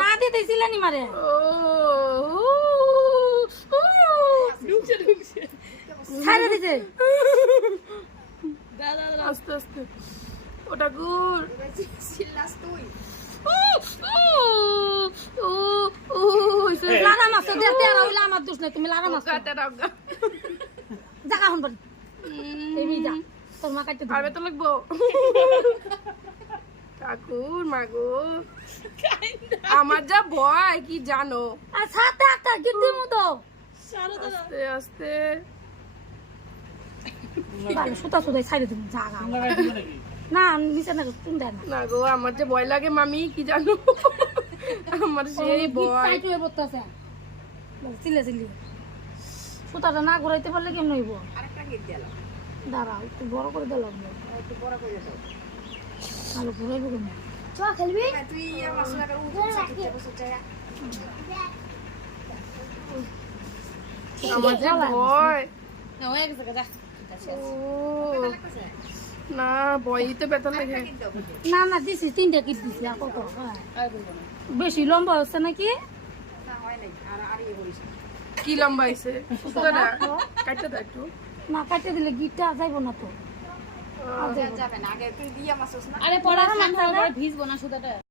না দিতেছিল নি মারে ছাড়ে দিছে আস্তে আস্তে ওটা গুড় লারা মাছ তো দেখতে আর হইলা আমার দোষ নাই তুমি লারা মাছ জায়গা হন বলি এই যা তোর মা কাটতে পারবে তো লাগবো ঠাকুর মাগো আমার যা ভয় কি জানো আর সাথে একটা গিদ্দির মতো আস্তে আস্তে ভালো সুতা সুতাই ছাড়ে দিন জায়গা না নিচে না তুমি দেয় না না গো আমার যে ভয় লাগে মামি কি জানো আমার সেই ভয় টাইট হয়ে পড়তেছে চিলে চিলি সুতাটা না ঘুরাইতে পারলে কেমন হইব দাঁড়াও একটু বড় করে দিলাম ভালো ঘুরাইব কেমন চ খেলবি আমার যে ভয় না ভয়তে ব্যথা লাগে না না দিছি 3টা কিট দিছি আর কত বেশি লম্বা হচ্ছে নাকি কি লম্বা হয়েছে সুতোটা কাটতে দাও একটু না কাটতে দিলে গিটটা যাইব না তো যাবে না আগে তুই দিয়া মাছ না আরে পড়া ভিজবো না সুতাটা